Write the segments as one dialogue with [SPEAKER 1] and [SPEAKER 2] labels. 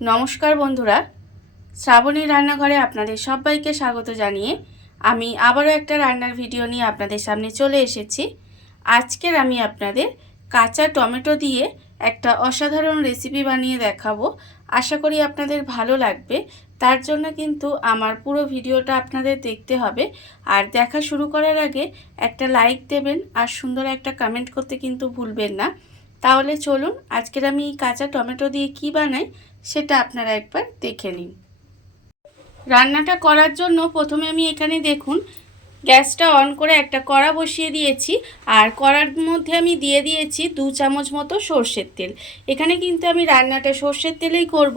[SPEAKER 1] নমস্কার বন্ধুরা। শ্রাবণী রান্নাঘরে আপনাদের সবাইকে স্বাগত জানিয়ে আমি আবারও একটা রান্নার ভিডিও নিয়ে আপনাদের সামনে চলে এসেছি। আজকের আমি আপনাদের কাঁচা টমেটো দিয়ে একটা অসাধারণ রেসিপি বানিয়ে দেখাবো। আশা করি আপনাদের ভালো লাগবে। তার জন্য কিন্তু আমার পুরো ভিডিওটা আপনাদের দেখতে হবে। আর দেখা শুরু করার আগে একটা লাইক দেবেন আর সুন্দর একটা কমেন্ট করতে কিন্তু ভুলবেন না। তাহলে চলুন আজকের আমি কাঁচা টমেটো দিয়ে কি বানাই সেটা আপনারা একবার দেখে নিন। রান্নাটা করার জন্য প্রথমে আমি এখানে দেখুন, গ্যাসটা অন করে একটা কড়া বসিয়ে দিয়েছি, আর কড়ার মধ্যে আমি দিয়ে দিয়েছি দু চামচ মতো সর্ষের তেল। এখানে কিন্তু আমি রান্নাটা সর্ষের তেলেই করব,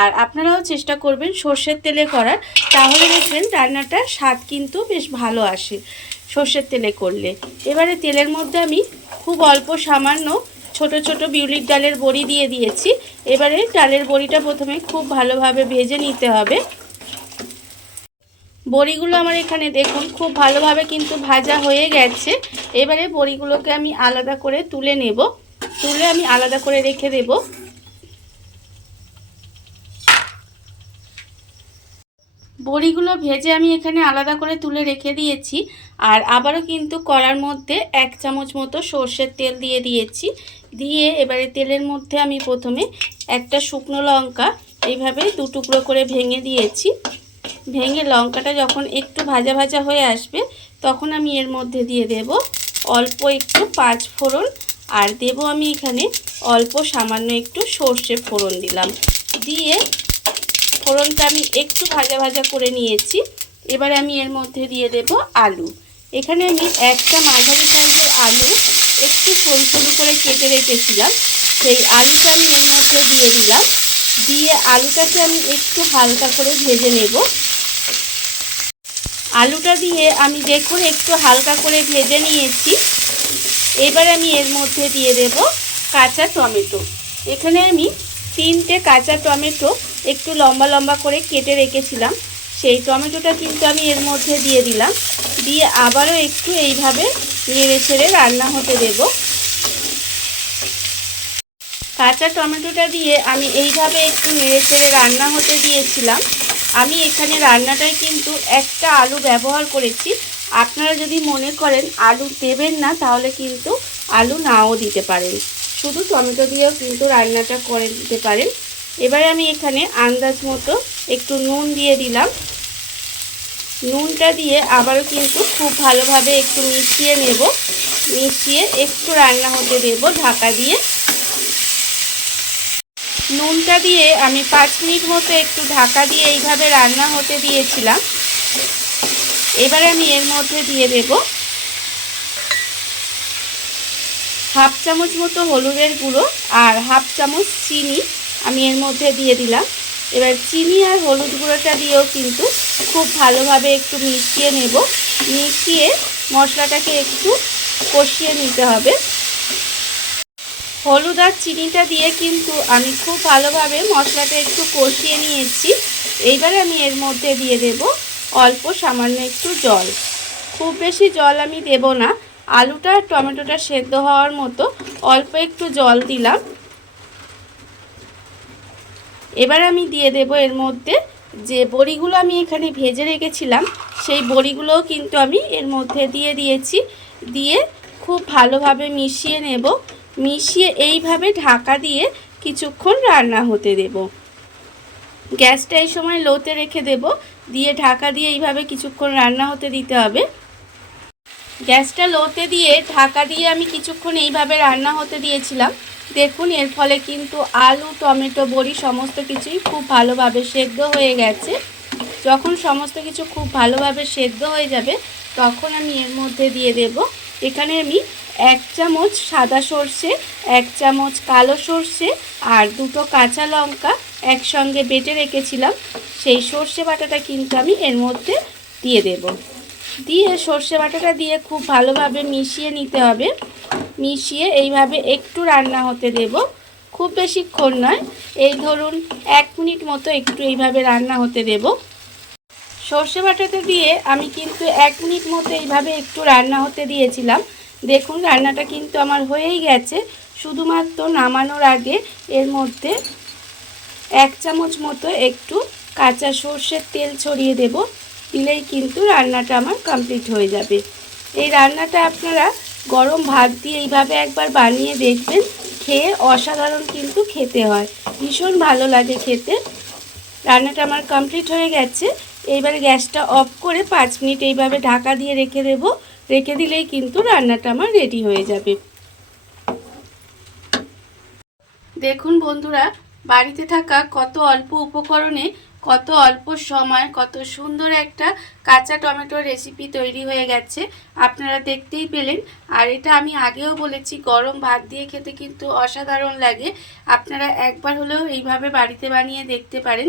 [SPEAKER 1] আর আপনারাও চেষ্টা করবেন সর্ষের তেলে করার। তাহলে দেখবেন রান্নাটার স্বাদ কিন্তু বেশ ভালো আসে সর্ষের তেলে করলে। এবারে তেলের মধ্যে আমি খুব অল্প সামান্য ছোট ছোট বিউলির ডালের বড়ি দিয়ে দিয়েছি। এবারে ডালের বড়িটা প্রথমে খুব ভালোভাবে ভেজে নিতে হবে। বড়িগুলো আমার এখানে দেখুন, খুব ভালোভাবে কিন্তু ভাজা হয়ে গেছে। এবারে বড়িগুলোকে আমি আলাদা করে তুলে নেব। তুলে আমি আলাদা করে রেখে দেব। বড়িগুলো ভেজে আমি এখানে আলাদা করে তুলে রেখে দিয়েছি। আর আবারও কিন্তু কড়ার মধ্যে এক চামচ মতো সর্ষের তেল দিয়ে দিয়েছি। দিয়ে এবারে তেলের মধ্যে আমি প্রথমে একটা শুকনো লঙ্কা এইভাবে দু টুকরো করে ভেঙে দিয়েছি। ভেঙে লঙ্কাটা যখন একটু ভাজা ভাজা হয়ে আসবে, তখন আমি এর মধ্যে দিয়ে দেব অল্প একটু পাঁচ ফোড়ন। আর দেব আমি এখানে অল্প সামান্য একটু সর্ষে ফোড়ন দিলাম। দিয়ে ফোড়নটা আমি একটু ভাজা ভাজা করে নিয়েছি। এবারে আমি এর মধ্যে দিয়ে দেব আলু। এখানে আমি একটা মাঝারি সাইজের আলু একটু সরু সরু করে কেটে রেখেছিলাম। সেই আলুটা আমি এর মধ্যে দিয়ে দিলাম। দিয়ে আলুটাকে আমি একটু হালকা করে ভেজে নেব। আলুটা দিয়ে আমি দেখুন একটু হালকা করে ভেজে নিয়েছি। এবার আমি এর মধ্যে দিয়ে দেব কাঁচা টমেটো। এখানে আমি তিনটে কাঁচা টমেটো একটু লম্বা লম্বা করে কেটে রেখেছিলাম। সেই টমেটোটা কিন্তু আমি এর মধ্যে দিয়ে দিলাম। দিয়ে আবারও একটু এইভাবে নেড়ে ছেড়ে রান্না হতে দেব। কাঁচা টমেটোটা দিয়ে আমি এইভাবে একটু নেড়ে ছেড়ে রান্না হতে দিয়েছিলাম। আমি এখানে রান্নাটায় কিন্তু একটা আলু ব্যবহার করেছি। আপনারা যদি মনে করেন আলু দেবেন না, তাহলে কিন্তু আলু নাও দিতে পারেন। শুধু টমেটো দিয়েও কিন্তু রান্নাটা করে দিতে পারেন। এবারে আমি এখানে আন্দাজ মতো একটু নুন দিয়ে দিলাম। নুনটা দিয়ে আবারও কিন্তু খুব ভালোভাবে একটু মিশিয়ে নেব। মিশিয়ে একটু রান্না হতে দেব ঢাকা দিয়ে। নুনটা দিয়ে আমি পাঁচ মিনিট মতো একটু ঢাকা দিয়ে এইভাবে রান্না হতে দিয়েছিলাম। এবারে আমি এর মধ্যে দিয়ে দেব হাফ চামচ মতো হলুদের গুঁড়ো আর হাফ চামচ চিনি আমি এর মধ্যে দিয়ে দিলাম। এবার চিনি আর হলুদ গুঁড়োটা দিয়েও কিন্তু খুব ভালোভাবে একটু মিশিয়ে নেব। মিশিয়ে মশলাটাকে একটু কষিয়ে নিতে হবে। হলুদ আর চিনিটা দিয়ে কিন্তু আমি খুব ভালোভাবে মশলাটা একটু কষিয়ে নিয়েছি। এইবারে আমি এর মধ্যে দিয়ে দেব অল্প সামান্য একটু জল। খুব বেশি জল আমি দেব না। আলুটা আর টমেটোটা সেদ্ধ হওয়ার মতো অল্প একটু জল দিলাম। এবার আমি দিয়ে দেব এর মধ্যে যে বড়িগুলো আমি এখানে ভেজে রেখেছিলাম, সেই বড়িগুলোও কিন্তু আমি এর মধ্যে দিয়ে দিয়েছি। দিয়ে খুব ভালোভাবে মিশিয়ে নেব। মিশিয়ে এইভাবে ঢাকা দিয়ে কিছুক্ষণ রান্না হতে দেব। গ্যাসটা এই সময় লোতে রেখে দেব। দিয়ে ঢাকা দিয়ে এইভাবে কিছুক্ষণ রান্না হতে দিতে হবে। গ্যাসটা লোতে দিয়ে, ঢাকা দিয়ে আমি কিছুক্ষণ এইভাবে রান্না হতে দিয়েছিলাম। দেখুন, এর ফলে কিন্তু আলু, টমেটো, বড়ি সমস্ত কিছুই খুব ভালোভাবে সেদ্ধ হয়ে গেছে। যখন সমস্ত কিছু খুব ভালোভাবে সেদ্ধ হয়ে যাবে, তখন আমি এর মধ্যে দিয়ে দেব। এখানে আমি এক চামচ সাদা সর্ষে, এক চামচ কালো সর্ষে আর দুটো কাঁচা লঙ্কা একসঙ্গে বেটে রেখেছিলাম। সেই সর্ষে বাটাটা কিন্তু আমি এর মধ্যে দিয়ে দেব। দিয়ে সর্ষে বাটাটা দিয়ে খুব ভালোভাবে মিশিয়ে নিতে হবে। মিশিয়ে এইভাবে একটু রান্না হতে দেব। খুব বেশিক্ষণ নয়, এই ধরুন এক মিনিট মতো একটু এইভাবে রান্না হতে দেব। সর্ষে বাটাতে দিয়ে আমি কিন্তু এক মিনিট মতো এইভাবে একটু রান্না হতে দিয়েছিলাম। দেখুন রান্নাটা কিন্তু আমার হয়েই গেছে। শুধুমাত্র নামানোর আগে এর মধ্যে এক চামচ মতো একটু কাঁচা সর্ষের তেল ছড়িয়ে দেব। দিলেই কিন্তু রান্নাটা আমার কমপ্লিট হয়ে যাবে। এই রান্নাটা আপনারা গরম ভাত দিয়ে এইভাবে একবার বানিয়ে দেখবেন, খেয়ে অসাধারণ কিন্তু খেতে হয়। ভীষণ ভালো লাগে খেতে। রান্নাটা আমার কমপ্লিট হয়ে গেছে। এইবারে গ্যাসটা অফ করে পাঁচ মিনিট এইভাবে ঢাকা দিয়ে রেখে দেব। রেখে দিলেই কিন্তু রান্নাটা আমার রেডি হয়ে যাবে। দেখুন বন্ধুরা, বাড়িতে থাকা কত অল্প উপকরণে কত অল্প সময়, কত সুন্দর একটা কাঁচা টমেটোর রেসিপি তৈরি হয়ে গেছে। আপনারা দেখতেই পেলেন। আর এটা আমি আগেও বলেছি, গরম ভাত দিয়ে খেতে কিন্তু অসাধারণ লাগে। আপনারা একবার হলেও এইভাবে বাড়িতে বানিয়ে দেখতে পারেন।